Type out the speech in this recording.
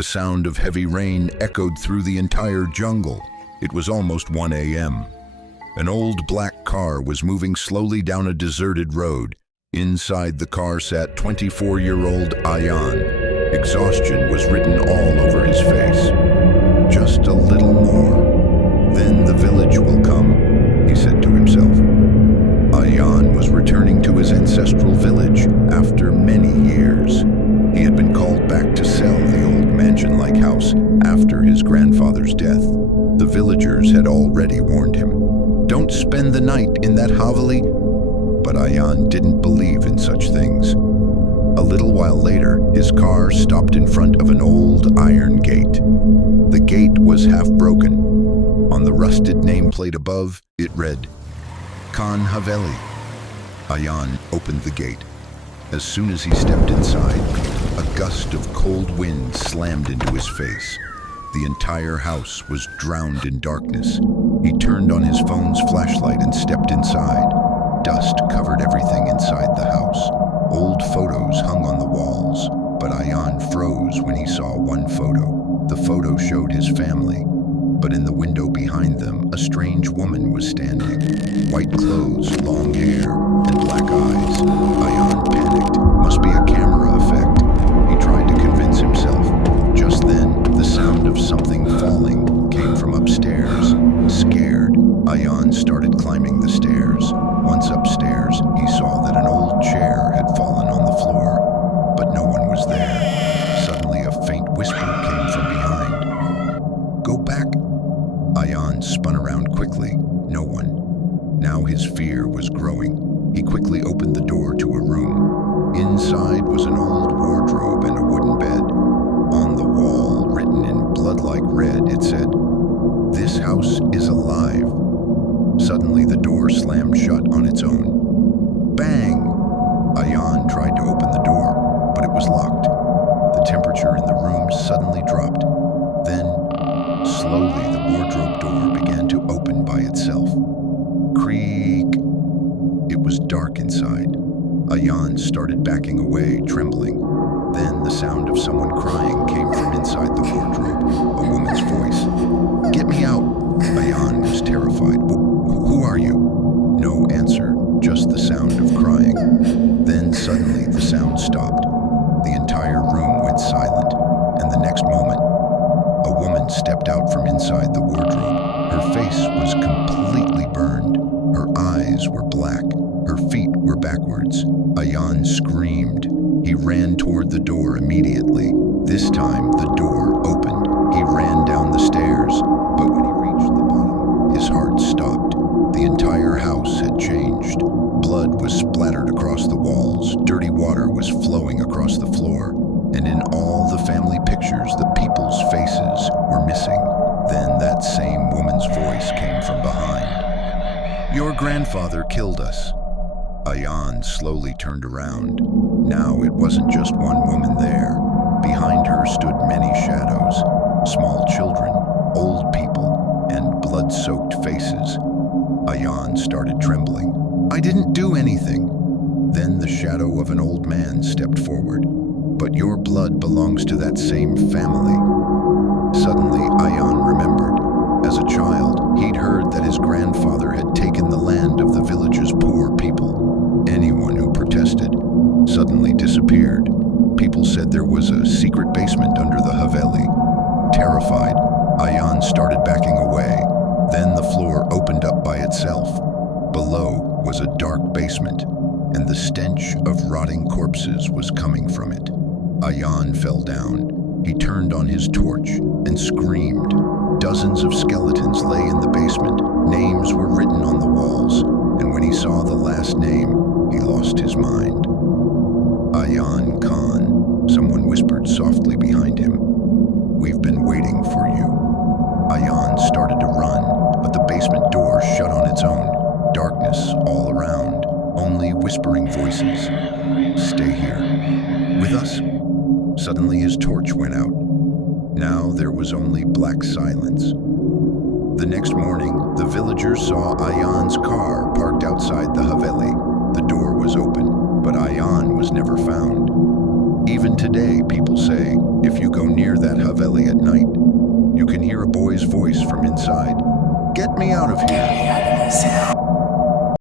The sound of heavy rain echoed through the entire jungle. It was almost 1 a.m. An old black car was moving slowly down a deserted road. Inside the car sat 24-year-old Ayaan. Exhaustion was written all over his face. Just a little more. Then the village will come, he said to himself. Ayaan was returning to his ancestral village after many years. He had been called back to sell the old mansion-like house after his grandfather's death. The villagers had already warned him, "Don't spend the night in that Haveli." But Ayaan didn't believe in such things. A little while later, his car stopped in front of an old iron gate. The gate was half broken. On the rusted nameplate above, it read, "Khan Haveli." Ayaan opened the gate. As soon as he stepped inside, a gust of cold wind slammed into his face. The entire house was drowned in darkness. He turned on his phone's flashlight and stepped inside. Dust covered everything inside the house. Old photos hung on the walls, but Ayaan froze when he saw one photo. The photo showed his family, but in the window behind them, a strange woman was standing. White clothes, long hair, and black eyes. Ayaan panicked. Must be a camera effect. He tried to convince himself. Just then, the sound of something falling came from upstairs. Scared, Ayaan started climbing the stairs. Once upstairs, he saw that an old chair had fallen on the floor, but no one was there. Suddenly, a faint whisper came from behind. "Go back." Ayaan spun around quickly. No one. Now his fear was growing. He quickly opened the door to a room. Inside was an old wardrobe and a wooden bed. On the wall, written in blood-like red, it said, "This house is alive." Suddenly, the door slammed shut on its own. Bang! Ayaan tried to open the door, but it was locked. The temperature in the room suddenly dropped. Then, slowly, the wardrobe door began to open by itself. Creak! It was dark inside. Ayaan started backing away, trembling. Then the sound of someone crying came from inside the wardrobe, a woman's voice. "Get me out!" Ayaan was terrified. "Who are you?" No answer, just the sound of crying. Then suddenly the sound stopped. The entire room went silent, and the next moment, a woman stepped out from inside the wardrobe. Her face was completely burned. Her eyes were black. Her feet were backwards. Ayaan screamed. He ran toward the door immediately. This time, the door opened. He ran down the stairs, but when he reached the bottom, his heart stopped. The entire house had changed. Blood was splattered across the walls. Dirty water was flowing across the floor. And in all the family pictures, the people's faces were missing. Then that same woman's voice came from behind. "Your grandfather killed us." Ayaan slowly turned around. Now it wasn't just one woman there. Behind her stood many shadows, small children, old people, and blood-soaked faces. Ayaan started trembling. "I didn't do anything." Then the shadow of an old man stepped forward. "But your blood belongs to that same family." Suddenly, Ayaan remembered. As a child, he'd heard that his grandfather had taken the land of the village's poor people. Anyone who protested suddenly disappeared. People said there was a secret basement under the Haveli. Terrified, Ayaan started backing away. Then the floor opened up by itself. Below was a dark basement, and the stench of rotting corpses was coming from it. Ayaan fell down. He turned on his torch and screamed. Dozens of skeletons lay in the basement. Names were written on the walls, and when he saw the last name, he lost his mind. "Ayaan Khan," someone whispered softly behind him. "We've been waiting for you." Ayaan started to run, but the basement door shut on its own. Darkness all around, only whispering voices. "Stay here. With us." Suddenly his torch went out. Now there was only black silence. The next morning, the villagers saw Ayaan's car parked outside the Haveli. The door was open, but Ayaan was never found. Even today, people say, if you go near that Haveli at night, you can hear a boy's voice from inside. Get me out of here.